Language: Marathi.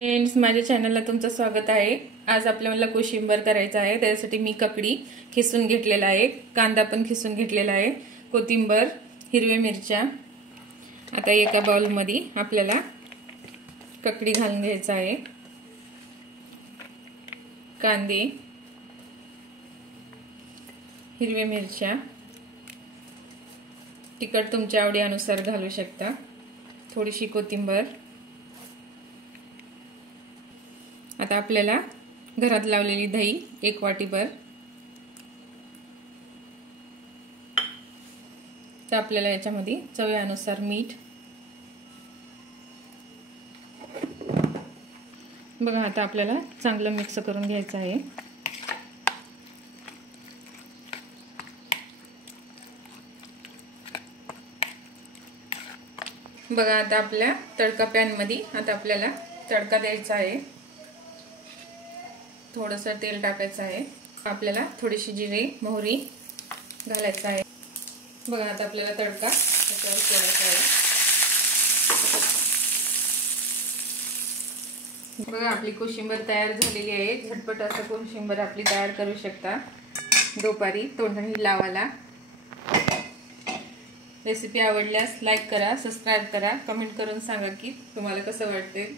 फ्रेंड्स, माझ्या चॅनलला तुमचं स्वागत आहे। आज आपल्याला कोशिंबर करायचा आहे। त्यासाठी मी ककडी खिसून घेतलेला आहे, कांदा पण खिसून घेतलेला आहे, कोथिंबर, हिरव्या मिरच्या। आता एका बाउल मध्ये आपल्याला ककडी घालून घ्यायचा आहे, कांदे, हिरव्या मिरच्या, तिखट तुमच्या आवडीनुसार घालू शकता, थोडीशी कोथिंबर। आता आपल्याला घरात लावलेली दही 1 वाटीभर। तर आपल्याला याच्यामध्ये चवीनुसार मीठ। बघा, आता आपल्याला चांगलं मिक्स करून घ्यायचं आहे। बघा, आता आपल्या तडका पॅन मध्ये आता आपल्याला तडका द्यायचा आहे। थोडंसं तेल टाकायचं आहे, आपल्याला थोडीशी जिरे मोहरी घालायचं आहे। बघा, आता आपल्याला तडका त्याच्यावर सोडायचा आहे। बघा, आपली कोशिंबर तयार झालेली आहे। झटपट असं कोशिंबर आपली तयार करू शकता दुपारी तोंडाने लावायला। रेसिपी आवडल्यास लाईक करा, सबस्क्राइब करा, कमेंट करून सांगा की तुम्हाला कसं वाटते।